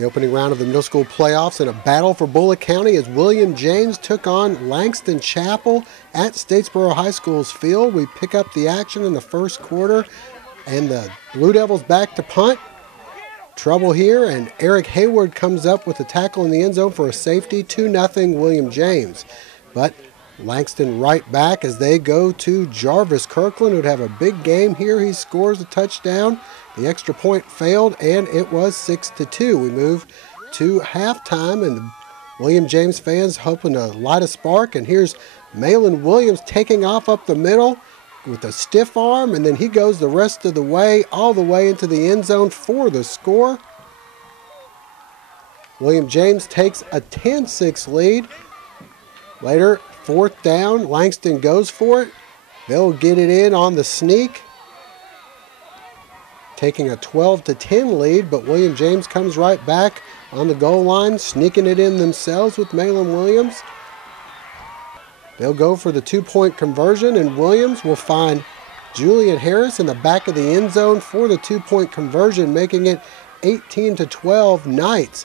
The opening round of the middle school playoffs in a battle for Bullitt County as William James took on Langston Chapel at Statesboro High School's field. We pick up the action in the first quarter, and the Blue Devils back to punt. Trouble here, and Eric Hayward comes up with a tackle in the end zone for a safety, 2-0 William James. But Langston right back as they go to Jarvis Kirkland, who'd have a big game here. He scores a touchdown. The extra point failed, and it was 6-2. We move to halftime, and the William James fans hoping to light a spark. And here's Malin Williams taking off up the middle with a stiff arm, and then he goes the rest of the way, all the way into the end zone for the score. William James takes a 10-6 lead. Later, fourth down, Langston goes for it. They'll get it in on the sneak, taking a 12-10 lead, but William James comes right back on the goal line, sneaking it in themselves with Malin Williams. They'll go for the two-point conversion, and Williams will find Julian Harris in the back of the end zone for the two-point conversion, making it 18-12 Knights.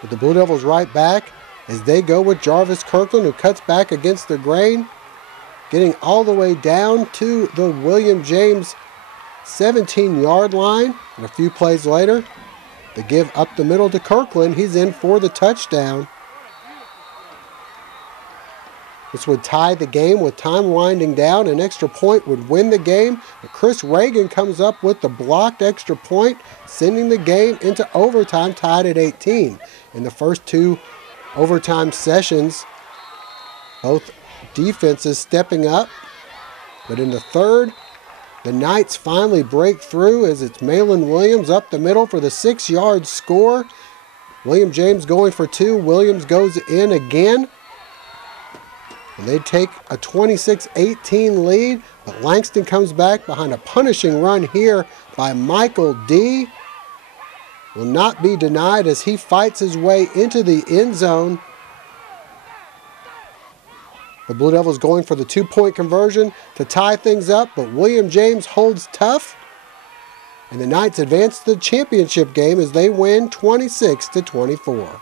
With the Blue Devils right back as they go with Jarvis Kirkland, who cuts back against the grain, getting all the way down to the William James 17-yard line. And a few plays later, the give up the middle to Kirkland. He's in for the touchdown. This would tie the game with time winding down. An extra point would win the game. But Chris Reagan comes up with the blocked extra point, sending the game into overtime, tied at 18. In the first two overtime sessions, both defenses stepping up. But in the third, the Knights finally break through as it's Malin Williams up the middle for the 6-yard score. William James going for two. Williams goes in again. And they take a 26-18 lead, but Langston comes back behind a punishing run here by Michael D. Will not be denied as he fights his way into the end zone. The Blue Devils going for the two-point conversion to tie things up, but William James holds tough. And the Knights advance to the championship game as they win 26-24.